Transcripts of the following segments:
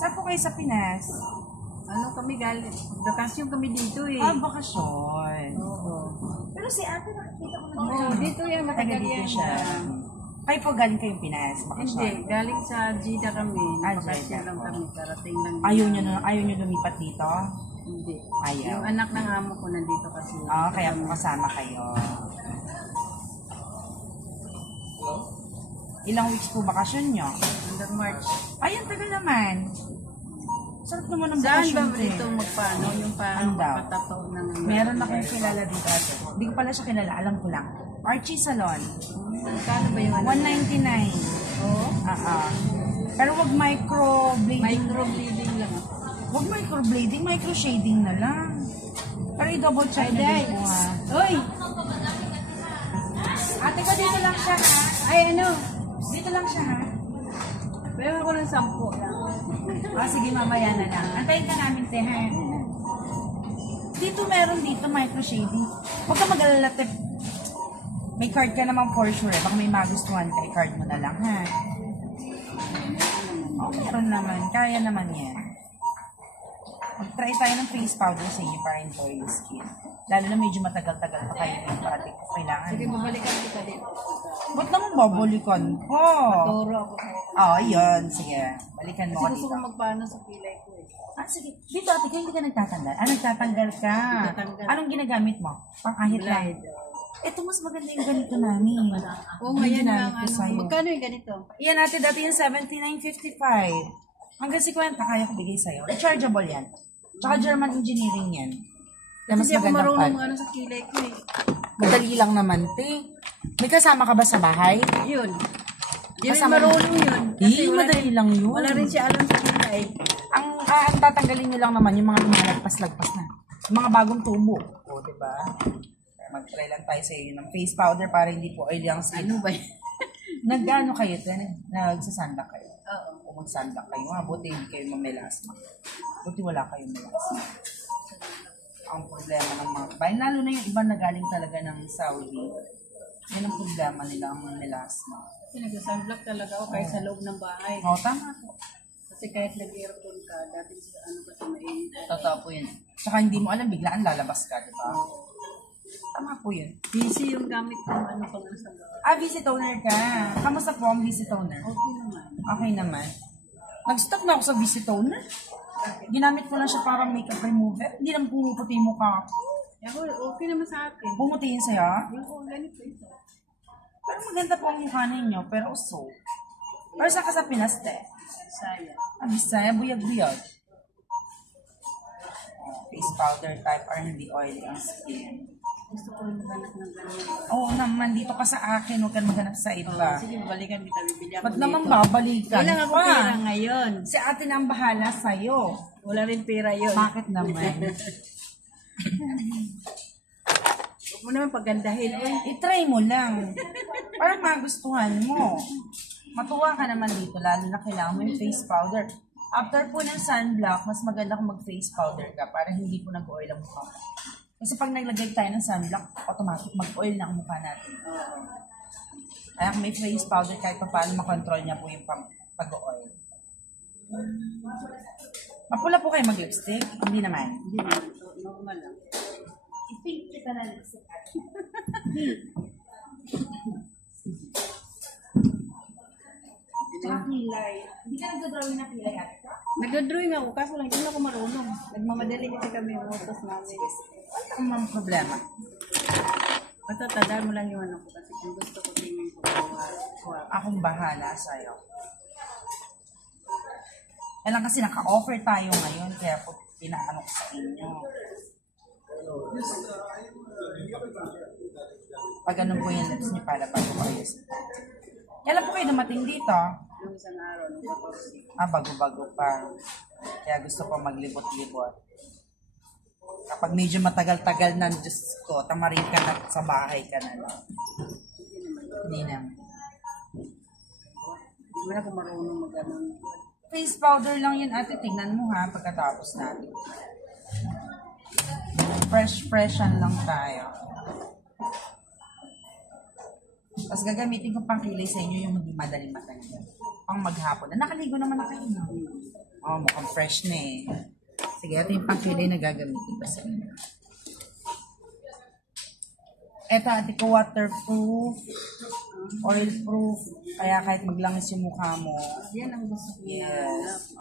Saan po kayo sa Pinas? Ano kami galing? Bakasyon kami dito eh. Ah, bakasyon. Oo. Pero si ate nakikita ko na Oo, dito yan, Taga matagal dito yan. siya. Kayo po galing kayong Pinas, Hindi, bakasyon. galing sa Jeddah kami. Ah, Bakasyon Jeddah lang po. kami, karating lang. Ayaw nyo lumipat dito? Hindi. Ayaw. Yung anak ng amo ko nandito kasi. Ah, kaya po kasama kayo. Ilang weeks po bakasyon nyo? Under March. Ay, ang tagal naman. Sarap naman ang Saan bakasyon ba dito magpaano? Yung paano Ang daw? patato ng... Meron akong kilala dito ate. Hindi ko pala siya kilala, alam ko lang. Archie Salon. Kano ba yung ano? 199. Oo. Pero wag microblading. Microbleeding lang. Wag microblading, micro-shading na lang. Pero i-double check na din po ha. Uy! Ate ko, dito lang siya ha. Ay ano? Dito lang siya ha. Meron ko ng 10 lang. Sige, mamaya na lang. Antayin ka namin, te ha. Dito meron dito micro-shading. Huwag ka mag-alala, te. May card ka naman for sure. Baka may magustuhan ka, i-card mo na lang ha. Meron naman. Kaya naman yan. Mag-try tayo ng face powder sa inyo para enjoy your skin. Lalo na medyo matagal-tagal pa kayo yung parating ko kailangan. Sige, babalikan kita dito. Ba't naman babalikan ko? Turo ako sa'yo. Yun. Sige. Balikan mo Kasi ka gusto dito. ko magpaano sa kilay ko eh. Sige. Dito, ate, kaya hindi ka nagtatanggal. Nagtatanggal ka. Nagtatanggal. Anong ginagamit mo? Pang-ahit lang. Blade. Ito, mas maganda yung ganito namin. Oo, ngayon lang ginamit ko ano. sa'yo. Magkano yung ganito? Yan ate, dati yung 79.55. Hanggang 50, kaya ko bigay sa'yo. Rechargeable yan. Tsaka German engineering yan. Kaya mas Kasi ako magandang marunong pad. ano sa kilay ko eh. Madali lang naman, te. May kasama ka ba sa bahay? Yun. Yun Kasama- marunong yun. Kasi wala madali rin- lang yun. Wala rin siya alam sa kilay. Ang tatanggalin nyo lang naman yung mga lumalagpas-lagpas na. Yung mga bagong tubo. O, diba? Kaya mag-try lang tayo sa inyo ng face powder para hindi po oily ang skin. Ano ba yun? Nag-ano kayo, te? Nagsasandak kayo. Oo. Kung magsandak kayo, buti hindi kayo mamelasma. Buti wala kayong melasma. Ang problema ng mga kabayan, lalo na yung iba na galing talaga ng Saudi, yan ang problema nila, ang melasma. Kasi nag-sunblock talaga ako kahit sa loob ng bahay. Tama po. Kasi kahit nag-aircon ka, dati sa ano kasi mainit. Totoo po yun. Tsaka hindi mo alam, biglaan lalabas ka, di ba? Tama po yun. Busy yung gamit ko ano pang ano sa loob. VC toner ka. Kamusta po ang VC toner? Okay naman. Okay naman. Nag-stop na ako sa VC toner. Ginamit ko lang siya parang makeup remover. Hindi naman pumuputi yung mukha. Ako, okay naman sa akin. Pumutiin sa'yo. Yung ko ganito ito. Pero maganda po ang mukha ninyo, pero so. Pero saan ka sa Pinas, te? Sayang. Bisaya, buyag-buyag. Face powder type or hindi oily ang skin. Gusto ko rin maghanap ng ganyan. Oo naman, dito ka sa akin, huwag ka maghanap sa iba. Sige, balikan kita. Bibili ako Ba't dito. naman babalikan Wala ako pa? pera ngayon. Si ate na ang bahala sa'yo. Wala rin pera yun. Bakit naman? Huwag mo naman pagandahin. I-try mo lang. Para magustuhan mo. Matuwa ka naman dito, lalo na kailangan mo yung face powder. After po ng sunblock, mas maganda kung mag-face powder ka para hindi po nag-oil ang mukha mo. Kasi pag naglagay tayo ng sunblock, automatic mag-oil na ang mukha natin. Kaya kung may face powder, kahit pa paano makontrol niya po yung pag-oil. Mapula po kayo mag-lipstick? Hindi naman. Hindi naman. Normal lang. I-pink kita na lipstick. Tsaka kilay. Hindi ka nag-drawing na kilay ate ka? Nag-drawing ako, kaso lang, hindi na ako marunong. Nagmamadali kasi kami yung utos namin. Ano ang problema? Basta tandaan mo lang yung ano ko kasi kung gusto ko tingin ko. Akong bahala sa'yo. Yan lang kasi naka-offer tayo ngayon, kaya po pinaano ko sa inyo. Pag ganun po yung lips niyo, pala bago ko ayos. Kailan po kayo dumating dito? Yung isang araw, nung 14. Bago-bago pa. Kaya gusto ko maglibot-libot. Kapag medyo matagal-tagal na, Diyos ko, tamarin ka na sa bahay ka na lang. Hindi naman. Hindi mo na ako marunong mag-anong. Face powder lang yun, ate. Tingnan mo ha, pagkatapos natin. Fresh-freshan lang tayo. Tapos gagamitin ko pang kilay sa inyo yung hindi madaling matanggal. Pang maghapon. Nakaligo naman na kayo. No? Oh, mukhang fresh na eh. Sige, ito yung pangkilay na gagamitin pa sa inyo. Ito, ate ko, waterproof, oil-proof, kaya kahit maglangis yung mukha mo. Yan ang gusto ko. Yes.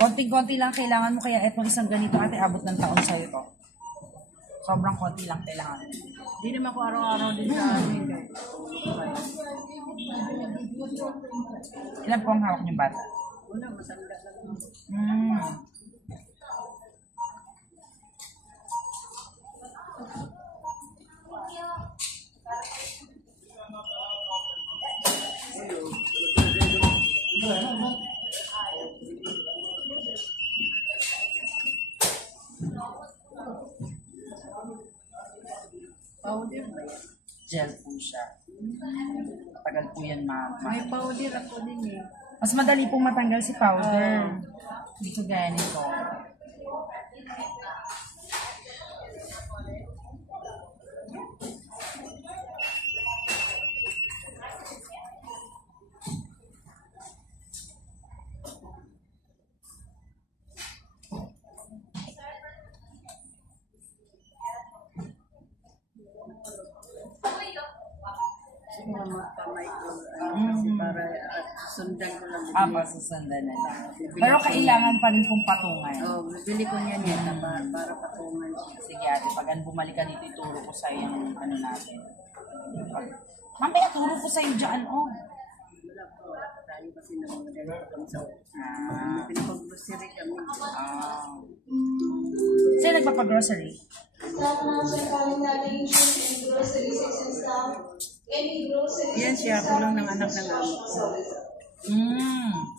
Konting-konti lang kailangan mo, kaya itong isang ganito, ate, abot ng taon sa'yo to. Sobrang konti lang kailangan. Hindi naman ako araw-araw din sa amin. Ilan po ang hawak niyong bata? Wala, matanda lang. Powder ba yan? Gel po siya. Tagal po yan, May powder ako din eh. Mas madali pong matanggal si powder. Hindi ko gaya nito. Siguro magpamay ko. Kasi para sundan ko lang. Masusundan na lang. Pero kailangan pa rin pong patungan. Bibili ko niyan yan para patungan siya. Sige ate, pag bumalik ka dito, ituro ko sa yung ano natin. Mamaya, turo ko sa iyo dyan, oh. Wala po, tayo kasi namamagal ko kami sa pinapag-grocery kami. Sino nagpapag-grocery? Yan siya, tulong ng anak ng amo ko.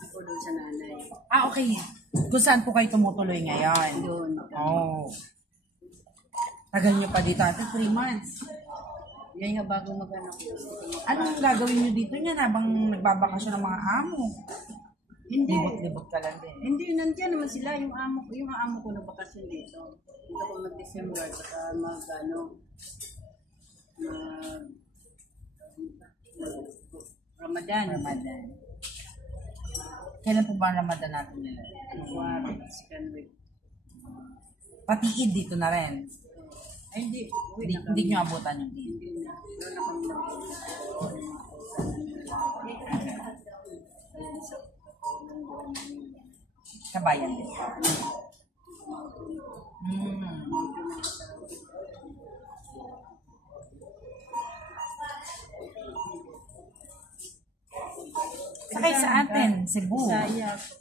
Ako doon sa nanay. Okay. Kung saan po kayo tumutuloy ngayon? Doon. Tagal nyo pa dito ate, 3 months. Yan nga bago mag-anak ko. Anong gagawin nyo dito niyan habang nagbabakasyon ng mga amo? Hindi. Libot-libot ka lang din. Hindi, nandiyan naman sila. Yung amo ko nagbakasyon dito. Dito ko mag-December, saka Ramadan. Kailan po ba ang Ramadan natin nila? January, second week. Pati Eid dito na rin. Ay, hindi. Hindi nyo abutan yung Eid. Hindi na. Doon ako Kabayan din. Sakay sa atin, Cebu.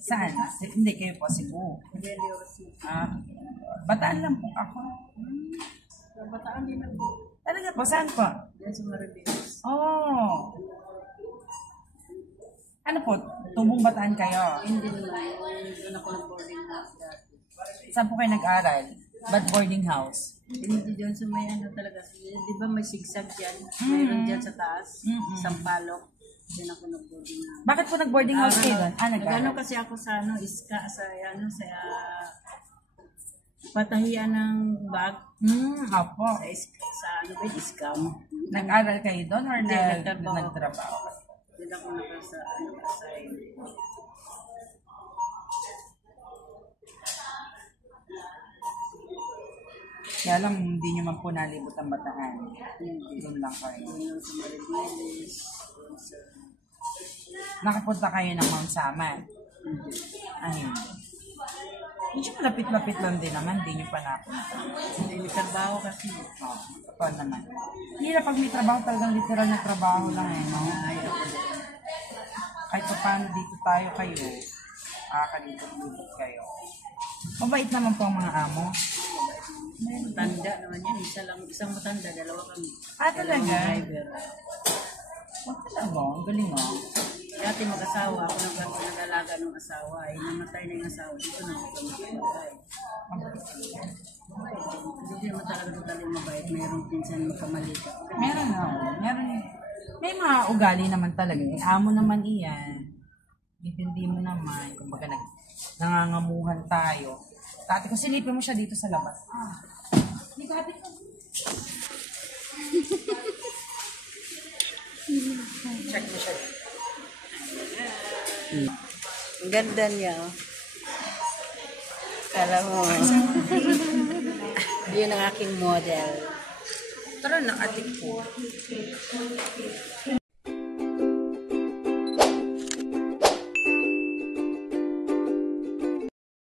Saan? Hindi kayo po, Cebu. Bataan lang po ako. Bataan din ako. Talaga po, saan po? Yan sa Maribeles. Oh. Ano po, tubong Bataan kayo? Hindi naman. Doon ako nag-boarding house dati. Saan po kayo nag-aral? Ba't boarding house? Hindi doon sa may talaga. Di ba may sigsag dyan? Mayroon dyan sa taas. Sampalok. Diyan ako nag-boarding house. Bakit po nag-boarding house kayo doon? Nag-ano kasi ako sa patahian ng bag. Opo. Scam. Nag-aral kayo doon or nagtrabaho. nagtrabaho? Doon ako nakasign. Kaya lang, hindi nyo man po nalibot ang Bataan. Doon lang kayo. Doon sa Maribeles. Nakapunta kayo ng Mount Saman? Ay, hindi malapit-lapit lang din naman, hindi nyo pa napunta. Hindi may trabaho kasi. Totoo naman. Hirap pag may trabaho, talagang literal na trabaho lang eh, no? Kahit pa paano dito tayo kayo, kakalibot-libot kayo. Mabait naman po ang mga amo. Matanda naman yan. Isang matanda, dalawa kami. Talaga? Driver. Talaga, ang galing mo. Dati mag-asawa, ako nag-alaga ng asawa. Namatay na yung asawa. Dito na ako namatay. Hindi naman talaga totaling mabait. Mayroong pinsan magkamali ka. Meron na. May mga ugali naman talaga. Amo naman iyan. Intindi mo naman. Kung baga nangangamuhan tayo. Dati ko silipin mo siya dito sa labas. Hindi ka happy ko. Check mo siya. Ang ganda niya. Kala mo. Yun ang aking model. Tara na, atik ko.